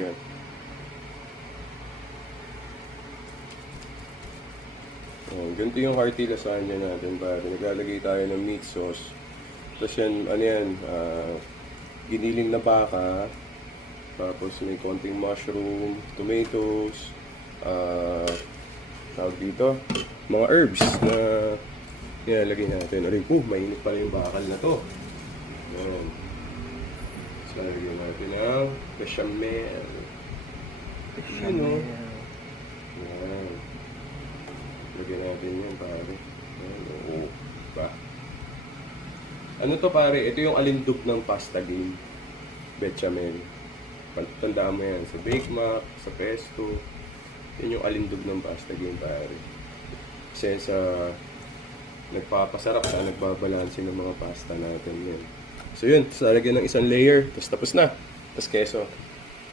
Yan. Ganito yung hearty lasagna natin, pare. Naglalagay tayo ng meat sauce. Tapos yan, ano yan, giniling na baka. Tapos may konting mushroom, tomatoes, tawag dito, mga herbs na nilalagay natin. Aray po, mainit pala yung bakal na to. Yan. So, lalagyan natin ang bechamel. Ano? Yan. Lagyan natin yan, pare. Yan, oo. Ba? Ano to, pare? Ito yung alindog ng pasta game. Bechamel. Tandaan mo yan. Sa Bake Mac, sa Pesto. Yan yung alindog ng pasta game, pare. Kasi sa nagpapasarap sa nagbabalansin ng mga pasta natin yan. So yun, lalagyan ng isang layer. Tapos tapos na. Tapos keso.